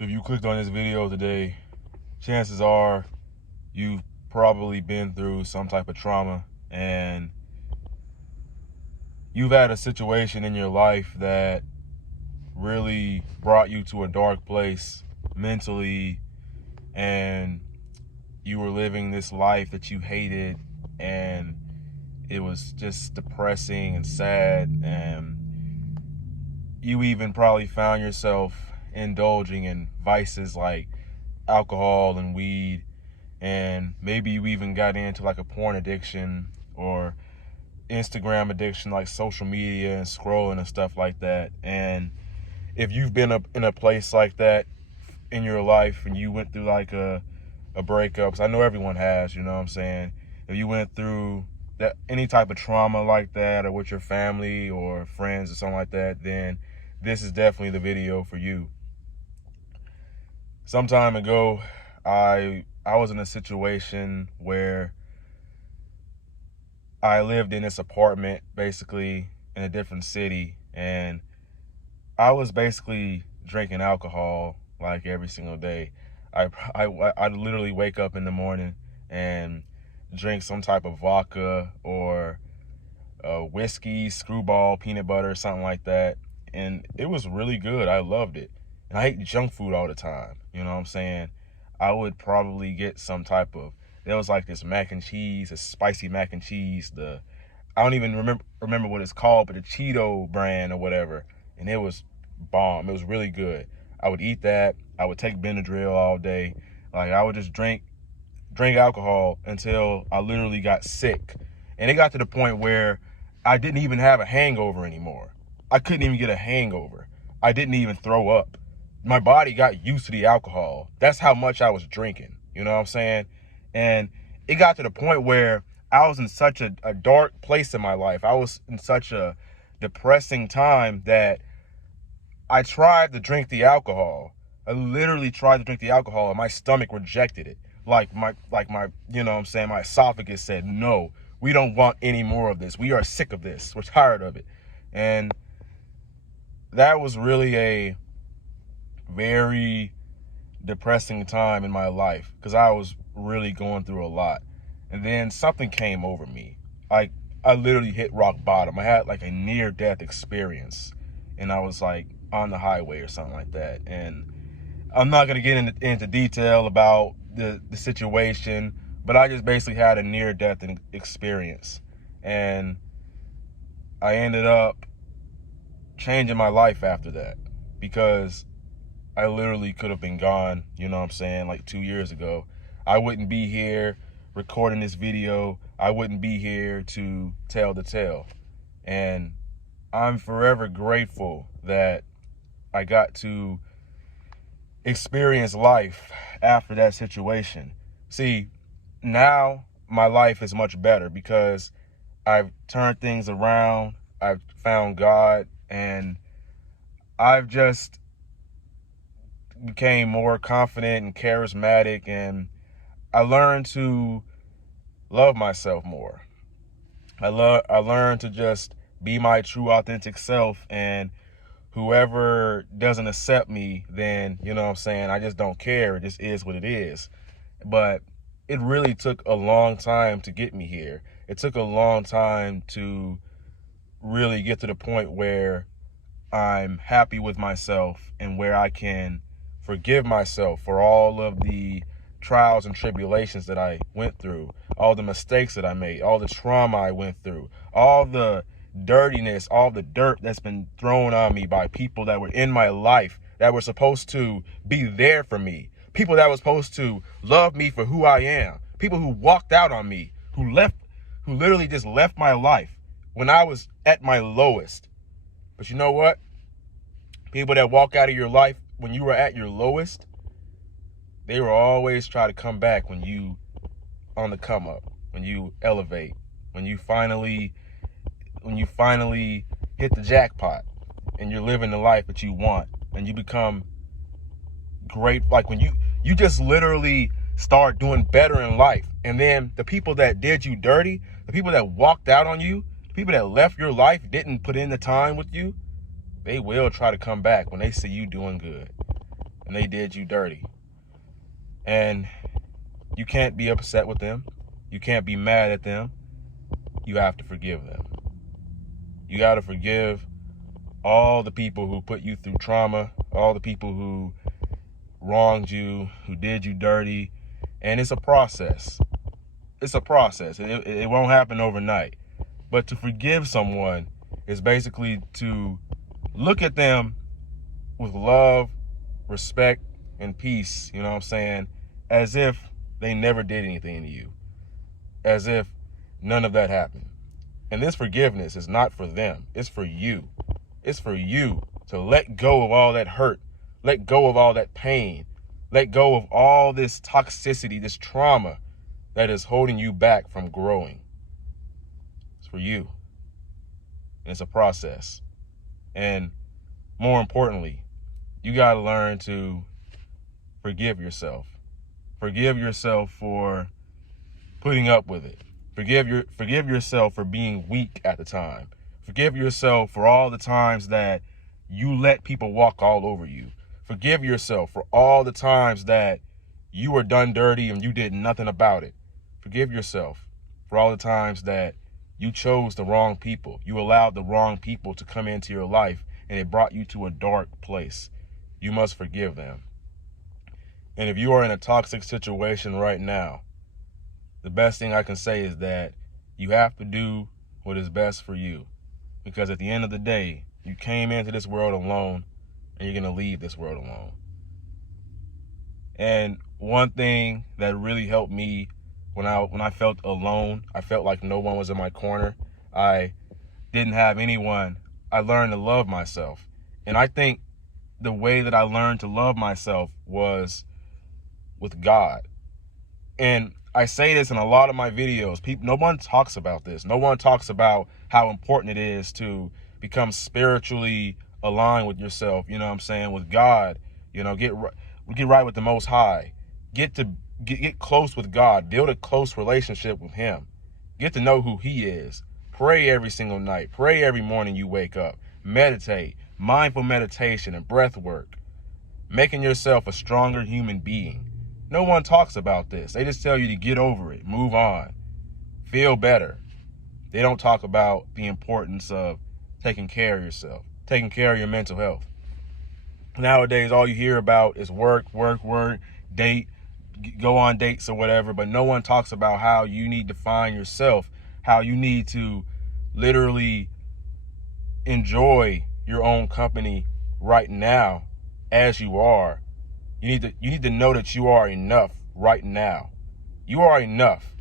If you clicked on this video today, chances are you've probably been through some type of trauma and you've had a situation in your life that really brought you to a dark place mentally, and you were living this life that you hated, and it was just depressing and sad, and you even probably found yourself indulging in vices like alcohol and weed, and maybe you even got into like a porn addiction or Instagram addiction, like social media and scrolling and stuff like that. And if you've been up in a place like that in your life and you went through like a breakup, 'cause I know everyone has, you know what I'm saying? If you went through that, any type of trauma like that, or with your family or friends or something like that, then this is definitely the video for you. Some time ago, I was in a situation where I lived in this apartment basically in a different city, and I was basically drinking alcohol like every single day. I literally wake up in the morning and drink some type of vodka or whiskey, Screwball, peanut butter, something like that. And it was really good. I loved it. And I ate junk food all the time. You know what I'm saying? I would probably get some type of, there was like this mac and cheese, this spicy mac and cheese. I don't even remember what it's called, but the Cheeto brand or whatever. And it was bomb. It was really good. I would eat that. I would take Benadryl all day. Like, I would just drink alcohol until I literally got sick. And it got to the point where I didn't even have a hangover anymore. I couldn't even get a hangover. I didn't even throw up. My body got used to the alcohol. That's how much I was drinking. You know what I'm saying? And it got to the point where I was in such a dark place in my life. I was in such a depressing time that I tried to drink the alcohol. I literally tried to drink the alcohol and my stomach rejected it. Like my, you know what I'm saying, my esophagus said, no, we don't want any more of this. We are sick of this. We're tired of it. And that was really a very depressing time in my life because I was really going through a lot. And then something came over me. I literally hit rock bottom. I had like a near-death experience, and I was like on the highway or something like that. And I'm not going to get into detail about the situation, but I just basically had a near-death experience. And I ended up changing my life after that because I literally could have been gone, you know what I'm saying, like 2 years ago. I wouldn't be here recording this video. I wouldn't be here to tell the tale. And I'm forever grateful that I got to experience life after that situation. See, now my life is much better because I've turned things around. I've found God, and I've just became more confident and charismatic, and I learned to love myself more. I learned to just be my true authentic self, and whoever doesn't accept me, then, you know what I'm saying, I just don't care. It just is what it is. But it really took a long time to get me here. It took a long time to really get to the point where I'm happy with myself and where I can forgive myself for all of the trials and tribulations that I went through, all the mistakes that I made, all the trauma I went through, all the dirtiness, all the dirt that's been thrown on me by people that were in my life, that were supposed to be there for me, people that were supposed to love me for who I am, people who walked out on me, who literally just left my life when I was at my lowest. But you know what? People that walk out of your life when you were at your lowest, they will always try to come back when you on the come up, when you elevate, when you finally hit the jackpot and you're living the life that you want and you become great. Like when you just literally start doing better in life, and then the people that did you dirty, the people that walked out on you, the people that left your life, didn't put in the time with you, they will try to come back when they see you doing good. and they did you dirty. And you can't be upset with them. You can't be mad at them. You have to forgive them. You got to forgive all the people who put you through trauma, all the people who wronged you, who did you dirty. And it's a process. It's a process. It won't happen overnight. But to forgive someone is basically to look at them with love, respect, and peace, you know what I'm saying, as if they never did anything to you, as if none of that happened. And this forgiveness is not for them. It's for you. It's for you to let go of all that hurt, let go of all that pain, let go of all this toxicity, this trauma that is holding you back from growing. It's for you. And it's a process. And more importantly, you got to learn to forgive yourself. Forgive yourself for putting up with it. Forgive yourself for being weak at the time. Forgive yourself for all the times that you let people walk all over you. Forgive yourself for all the times that you were done dirty and you did nothing about it. Forgive yourself for all the times that you chose the wrong people. You allowed the wrong people to come into your life and it brought you to a dark place. You must forgive them. And if you are in a toxic situation right now, the best thing I can say is that you have to do what is best for you. Because at the end of the day, you came into this world alone and you're going to leave this world alone. And one thing that really helped me when I felt alone, I felt like no one was in my corner, I didn't have anyone, I learned to love myself. And I think the way that I learned to love myself was with God. And I say this in a lot of my videos. No one talks about this. No one talks about how important it is to become spiritually aligned with yourself, you know what I'm saying, with God, you know, get right with the Most High. Get close with God. Build a close relationship with Him. Get to know who He is. Pray every single night. Pray every morning you wake up. Meditate. Mindful meditation and breath work. Making yourself a stronger human being. No one talks about this. They just tell you to get over it, move on, feel better. They don't talk about the importance of taking care of yourself, taking care of your mental health. Nowadays, all you hear about is work, date, go on dates or whatever, but no one talks about how you need to find yourself, how you need to literally enjoy your own company right now as you are. You need to know that you are enough right now. You are enough.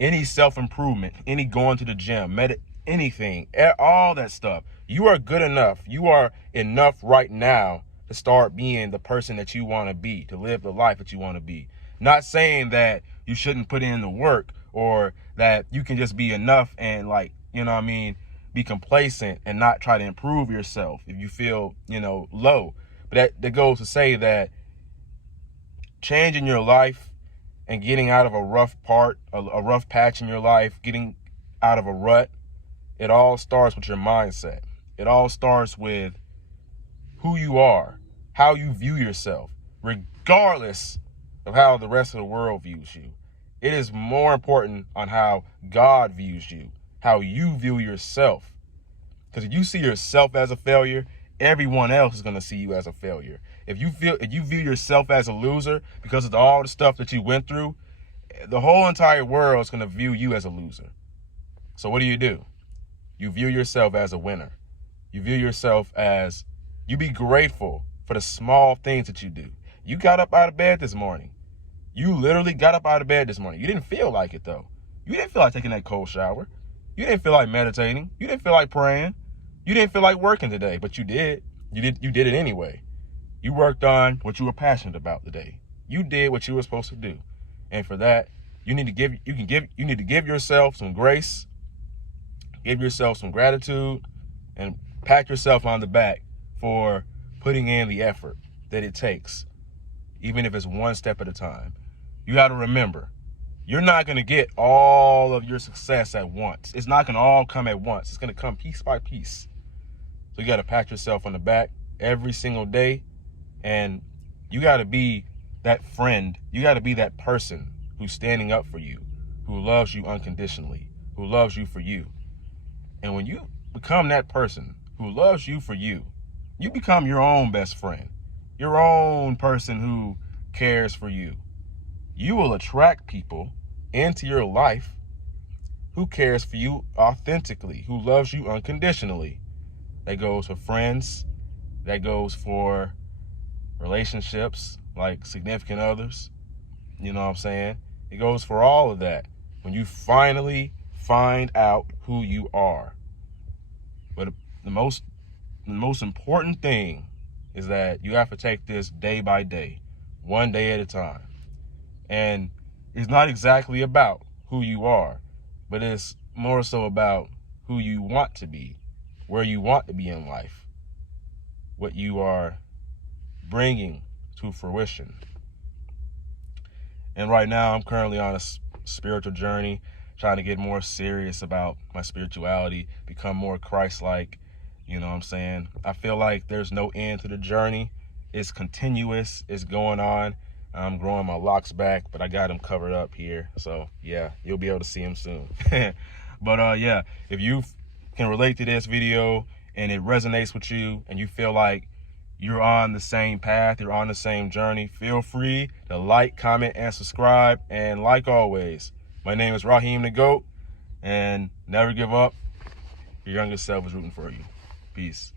Any self-improvement, any going to the gym, anything, all that stuff. You are good enough. You are enough right now to start being the person that you want to be, to live the life that you want to be. Not saying that you shouldn't put in the work or that you can just be enough and, like, you know what I mean, be complacent and not try to improve yourself if you feel, you know, low. But that goes to say that changing your life and getting out of a rough patch in your life, getting out of a rut, it all starts with your mindset. It all starts with who you are, how you view yourself, regardless of how the rest of the world views you. It is more important on how God views you, how you view yourself. Because if you see yourself as a failure, everyone else is going to see you as a failure. If you view yourself as a loser because of all the stuff that you went through, the whole entire world is going to view you as a loser. So what do? You view yourself as a winner. You view yourself as, you be grateful for the small things that you do. You got up out of bed this morning. You literally got up out of bed this morning. You didn't feel like it though. You didn't feel like taking that cold shower. You didn't feel like meditating. You didn't feel like praying. You didn't feel like working today, but you did. You did it anyway. You worked on what you were passionate about today. You did what you were supposed to do. And for that, you need to give yourself some grace, give yourself some gratitude, and pat yourself on the back for putting in the effort that it takes, even if it's one step at a time. You got to remember, you're not going to get all of your success at once. It's not going to all come at once. It's going to come piece by piece. So you got to pat yourself on the back every single day and You got to be that friend. You got to be that person who's standing up for you, who loves you unconditionally, who loves you for you. And when you become that person who loves you for you, you become your own best friend, your own person who cares for you. You will attract people into your life who cares for you authentically, who loves you unconditionally. That goes for friends. That goes for relationships, like significant others. You know what I'm saying? It goes for all of that. When you finally find out who you are. But the most important thing is that you have to take this day by day, one day at a time. And it's not exactly about who you are, but it's more so about who you want to be, where you want to be in life, what you are bringing to fruition. And right now, I'm currently on a spiritual journey, trying to get more serious about my spirituality, become more Christ-like. You know what I'm saying? I feel like there's no end to the journey. It's continuous. It's going on. I'm growing my locks back, but I got them covered up here. So, yeah, you'll be able to see them soon. But, yeah, if you can relate to this video and it resonates with you and you feel like you're on the same path, you're on the same journey, feel free to like, comment, and subscribe. And like always, my name is Raheem the GOAT, and never give up. Your youngest self is rooting for you. Peace.